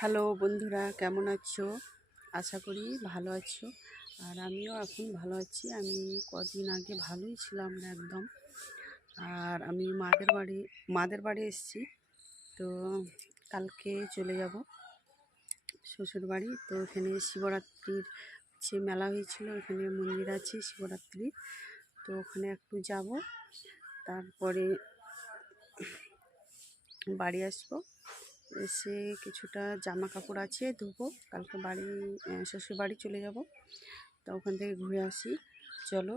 Hello বন্ধুরা, কেমন আছো? আশা করি ভালো আছো। আর আমিও এখন ভালো আছি। আমি কদিন আগে ভালোই ছিলাম না একদম। আর আমি মাদের বাড়ি এসেছি। তো কালকে চলে যাব শ্বশুর বাড়ি। তো এখানে শিবরাত্রির যে মেলা হয়েছিল, এখানে মন্দির আছে শিবরাত্রি। তো ওখানে একটু যাব, তারপরে বাড়ি আসবো। এসে কিছুটা জামা কাপড় আছে ধোবো, কালকে শ্বশুর বাড়ি চলে যাব। তো ওখান থেকে ঘুরে আসি। চলো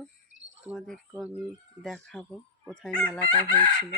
তোমাদেরকেও আমি দেখাবো কোথায় মেলাটা হয়েছিল।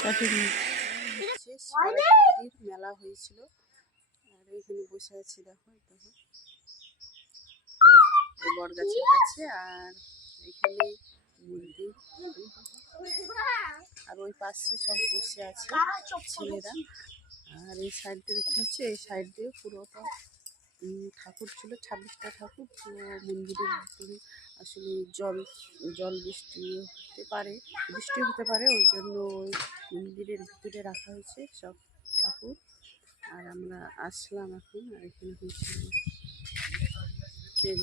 শিবরাত্রির মেলা হয়েছিল। আর এখানে বসে আছি, দেখো বট গাছের কাছে। আর এখানে মন্দির, আর ওই পাশে সব বসে আছে ছেলেরা। আর এই সাইড দিয়ে দেখতে হচ্ছে, এই সাইড দিয়ে পুরোটা ঠাকুর ছিল, 26টা ঠাকুর। তো মন্দিরের ভিতরে আসলে জল বৃষ্টি হতে পারে, ওই জন্য ওই মন্দিরের ভিতরে রাখা হয়েছে সব ঠাকুর। আর আমরা আসলাম এখন। আর এখানে হয়েছিল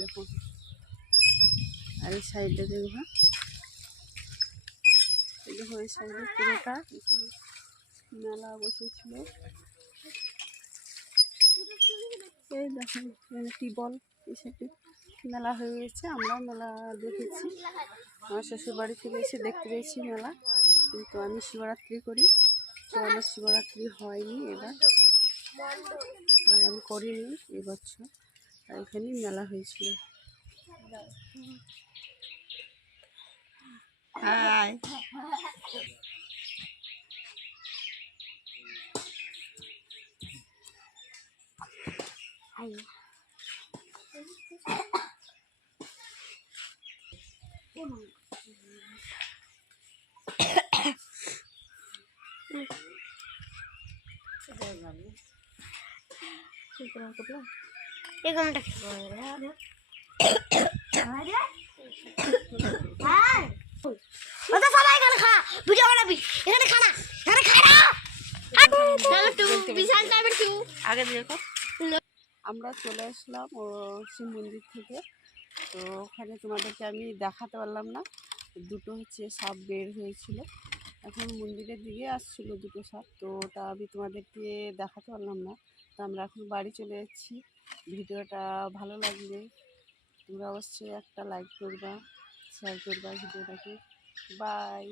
দেখো, আর এই সাইডে দেখবা, এই দেখো এই সাইডে পুরোটা মেলা বসেছিল। এই দেখো টিবল, এই সাইডে মেলা হয়ে গেছে। আমরা মেলা দেখেছি, আমার শ্বশুর বাড়ি থেকে এসে দেখতে পেয়েছি মেলা। কিন্তু আমি শিবরাত্রি করি, তো আমার শিবরাত্রি হয়নি এবার, আমি করিনি এবছর। আর এখানেই মেলা হয়েছিল। হাই, আমরা চলে আসলাম শিব মন্দির থেকে। তো ওখানে তোমাদেরকে আমি দেখাতে পারলাম না, দুটো সাপ বের হয়েছিল। এখন মন্দিরের দিকে আসছিল দুটো সাপ, তো ওটা আমি তোমাদেরকে দেখাতে পারলাম না। তো আমরা এখন বাড়ি চলে যাচ্ছি। ভিডিওটা ভালো লাগলে তোমরা অবশ্যই একটা লাইক করবা, শেয়ার করবা ভিডিওটাকে। বাই।